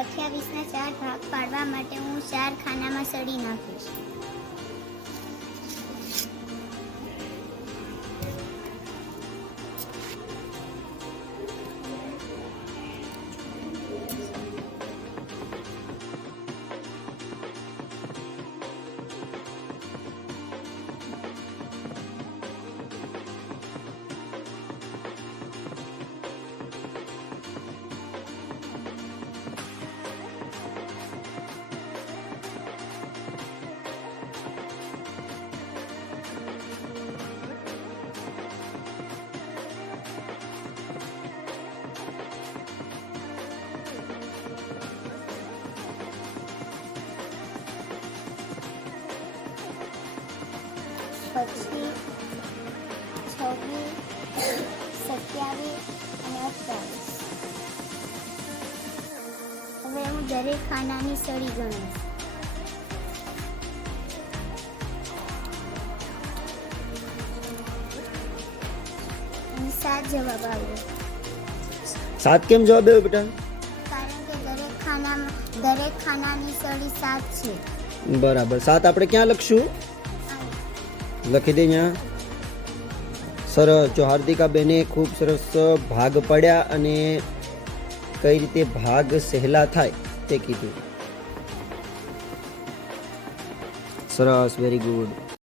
28ના 4 ભાગ પાડવા માટે હું 4 ખાનામાં સળી નાખીશ. પછી 26, 27 અને 28. હવે હું દરેક ખાનાની સળી ગણીશ. અને 7 જવાબ આવ્યો. 7 કેમ જવાબ આવ્યો બેટા? કારણ કે દરેક ખાનાની સળી 7 છે. બરાબર. 7 આપણે ક્યાં લખશું? લખી દે અહીંયા. સરસ. જો હાર્દિકા બેને ખૂબ સરસ ભાગ પડ્યા અને કઈ રીતે ભાગ સહેલા થાય તે કીધું. સરસ, વેરી ગુડ.